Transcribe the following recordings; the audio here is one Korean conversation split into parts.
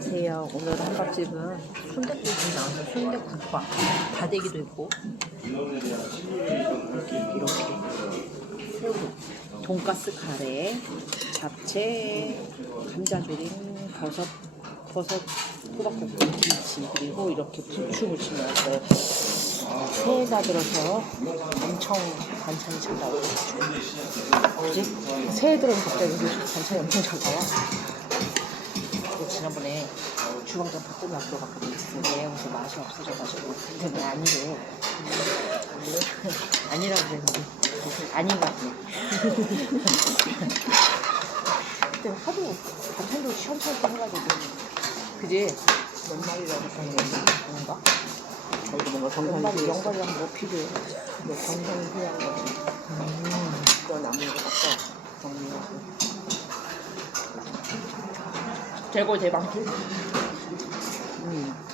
안녕하세요. 오늘 한밥집은 순댓국이 나와서 순댓국밥, 다대기도 있고 이렇게 새우, 돈가스 카레, 잡채, 감자조림, 버섯, 버섯, 호박볶음, 김치 그리고 이렇게 부추 무침 나왔어요. 새해가 들어서 엄청 반찬이 잘 나오고 그지? 새해 들어서 갑자기 반찬이 엄청 잘 나와. 지난번에 주방장 바꾸고 놔두고 갔거든요. 근데 그래서 맛이 없어져가지고. 근데 왜 아니래. 아니라고 그랬는데. 보네. 그때 하도 반찬도 시원찮게 해가지고. 그지? 몇 마리라고 생각해? 뭔가? 저희도 뭔가 정상이 연말이 필요했어. 연말이랑 뭐 필요해. 뭐 정상이 필요한 거지. 음. 그거 남은 거 갖다 정리하고. 재고 대방출. 음.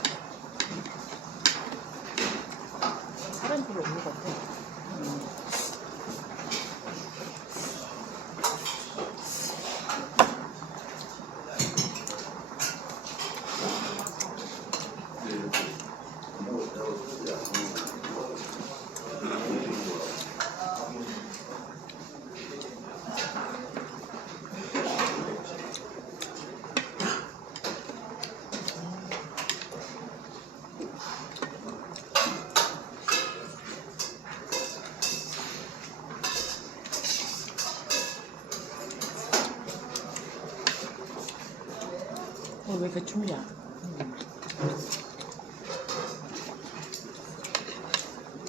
왜 배춤이야?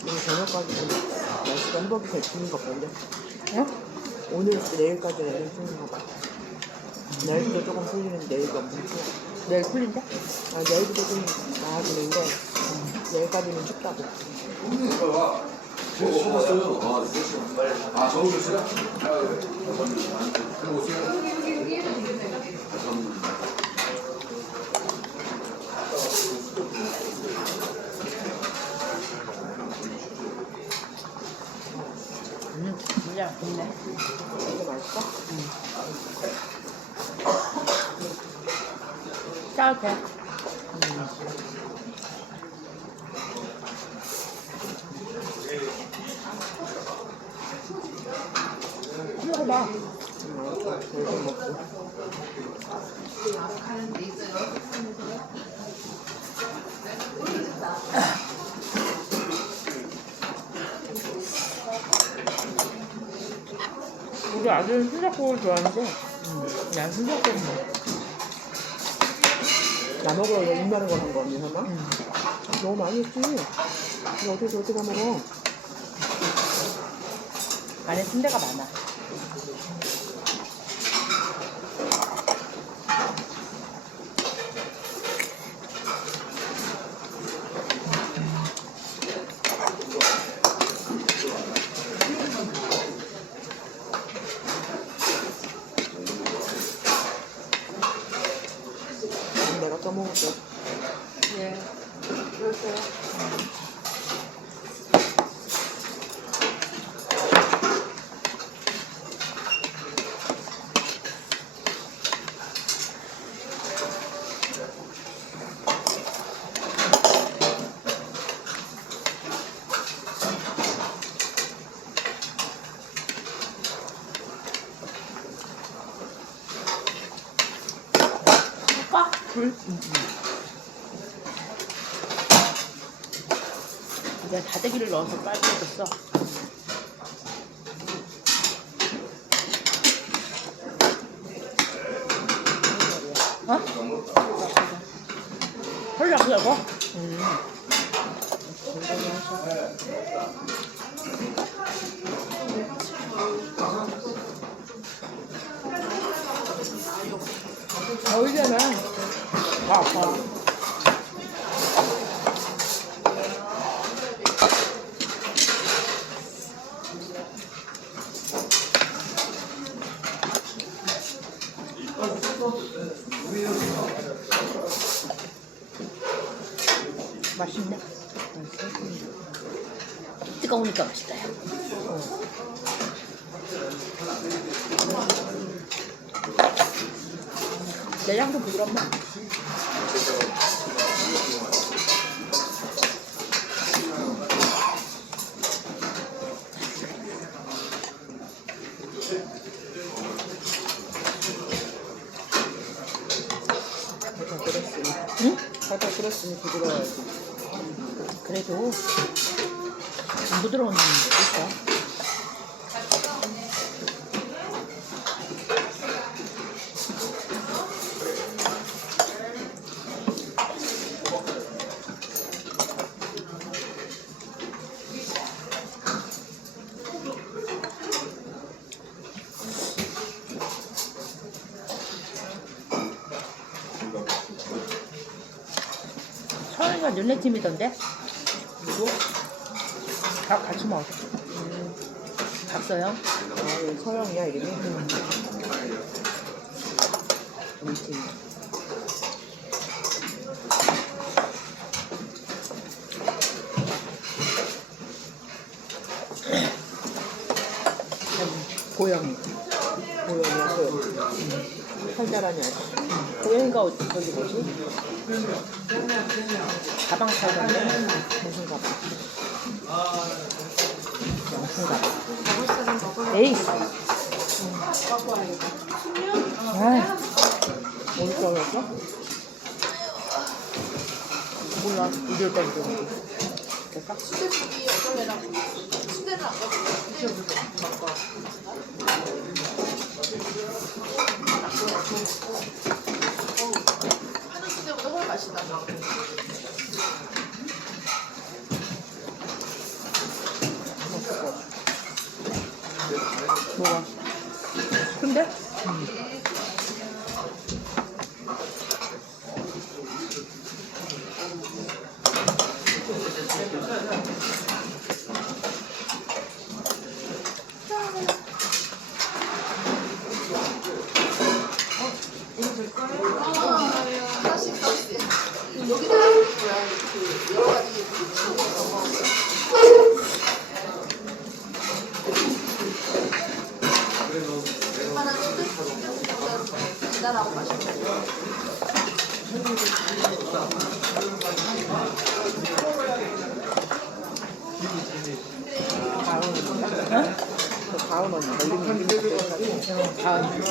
오늘 저녁까지는 날씨가 될 추는 것 같은데. 어? 오늘, 내일까지는 애들 추는 것 같아. 내일도 조금 풀리는데 내일도 엄청 추워. 내일 풀린대? 아, 내일부터 좀 나아지는데 내일까지는 춥다고. 아, 저거 주세요. 그리고 오세요. 진짜 좋네. 이게 맛있어? 짜도 돼. 먹어봐. 음, 맛있어. 열심 먹고. 우리 아들은 순삭국을 좋아하는데, 난 순삭국은 먹어. 나 먹으러 왜 입마른 거한 거 언니 설마? 음. 너무 많이 했지. 이거 어떻게 저렇게 다 먹어? 안에 순대가 많아. 그럼 내가 떠먹을게. 예. 꽉? 불? 이제 다대기를 넣어서 해줬어. 어? 헐락이라고? 음. 겨울에는 다 아파. 맛있네. 뜨거우니까 맛있다. 요 부드럽네. 살짝 끓였으니 응? 살짝 끓였으니 부드러워야지 그래도 안 부드러운 게 있어. 서영이가 너네 팀이던데? 누구? 다 같이 먹었어. 박서영? 아 여기 서영이야 이름이? 우리 팀 고영이. 고영이야 그 팔자라니 아저씨 고영이가 어디- 저기 뭐지? 가방 팔던데? 무슨 가방 명품 가방. 에이. 아, 떨어졌어? 몰라. 때 이러고. 될까? 하는 수제보다 훨씬 맛이 나. 뭐가? 근데? 하나씩 서비스. 여기다 뭐야 그 여러 가지 붙여서 하나 치킨 기 가은 언니 멀리 있는 데 다음.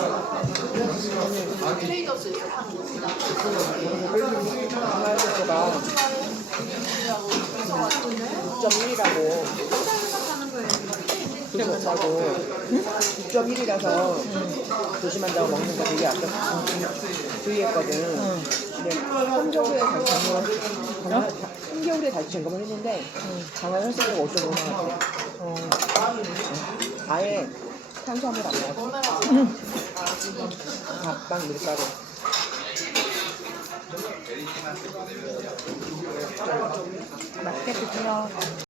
트레이더스에서 파는 겁 니다. 하나에서가 6.1이라고 조심한다고 6.1이라서 조심한다고 먹는 거 되게 아껴 주의했거든 응. 근데 한겨울에 다시 점검을 강화- 한겨울에 다시 점검을 했는데 강화 혈색소가 5.5 나왔대 어. 아예 탄수화물 안 나왔어 밥빵 밀가루 맛있게 드세요.